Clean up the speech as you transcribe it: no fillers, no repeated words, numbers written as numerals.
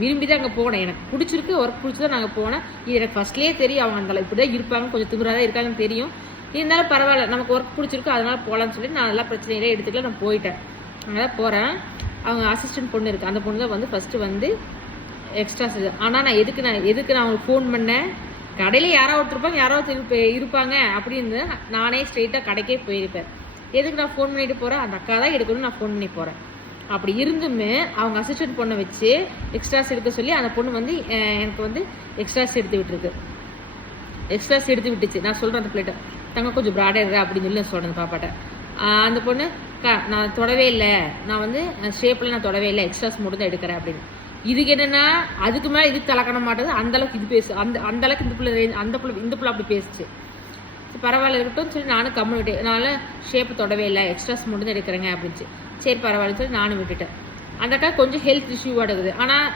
விரும்பி தான் அங்கே போனேன். எனக்கு பிடிச்சிருக்கு, ஒர்க் பிடிச்சி தான் நாங்கள் போனேன். இது எனக்கு ஃபர்ஸ்ட்லேயே தெரியும் அவங்க அந்த இப்படி தான் இருப்பாங்க, கொஞ்சம் திமிராக தான் இருக்காங்கன்னு தெரியும். இருந்தாலும் பரவாயில்ல, நமக்கு ஒர்க் பிடிச்சிருக்கு, அதனால போகலான்னு சொல்லி நான் நல்லா பிரச்சனையிலே எடுத்துக்கல, நான் போயிட்டேன். அங்கே தான் போகிறேன். அவங்க அசிஸ்டன்ட் பொண்ணு இருக்குது, அந்த பொண்ணு தான் வந்து ஃபஸ்ட்டு வந்து எக்ஸ்ட்ரா செஞ்சு. ஆனால் நான் எதுக்கு நான் அவங்களுக்கு ஃபோன் பண்ணேன், கடையில் யாரோ ஒருத்தருப்பாங்க, யாரோ இருப்பாங்க அப்படின்னு நானே ஸ்ட்ரெயிட்டாக கடைக்கே போயிருப்பேன். எதுக்கு நான் ஃபோன் பண்ணிட்டு போகிறேன், அந்த அக்கா தான் எடுக்கணும்னு நான் ஃபோன் பண்ணி போகிறேன். அப்படி இருந்துமே அவங்க அசிஸ்டன்ட் பொண்ணை வச்சு எக்ஸ்ட்ராஸ் எடுக்க சொல்லி அந்த பொண்ணு வந்து எனக்கு வந்து எக்ஸ்ட்ராஸ் எடுத்து விட்டுருக்கு. எக்ஸ்ட்ராஸ் எடுத்து விட்டுச்சு. நான் சொல்கிறேன் அந்த பிளேட்டை, தங்க கொஞ்சம் ப்ராடாக இருக்கா அப்படின்னு சொல்லி நான் சொல்கிறேன் பாப்பாட்ட. அந்த பொண்ணு நான் தொடவே இல்லை, நான் வந்து ஷேப்பில் நான் தொடவே இல்லை, எக்ஸ்ட்ராஸ் மட்டும் தான் எடுக்கிறேன் அப்படின்னு. இதுக்கு என்னென்னா அதுக்கு மேலே இது தலக்கண மாட்டேது, அந்தளவுக்கு இது பேசு, அந்த அளவுக்கு இந்த பிள்ளை அப்படி பேசுச்சு. பரவாயில்ல இருக்கட்டும் சொல்லி நானும் கம்மி விட்டேன். நான் ஷேப்பு தொடவே இல்லை, எக்ஸ்ட்ராஸ் மட்டும் தான் எடுக்கிறேங்க அப்படின்ச்சு. சரி பரவாயில்லன்னு சொல்லி நானும் விட்டுட்டேன். அந்த அக்கா கொஞ்சம் ஹெல்த் இஷ்யூவாக இருக்குது. ஆனால்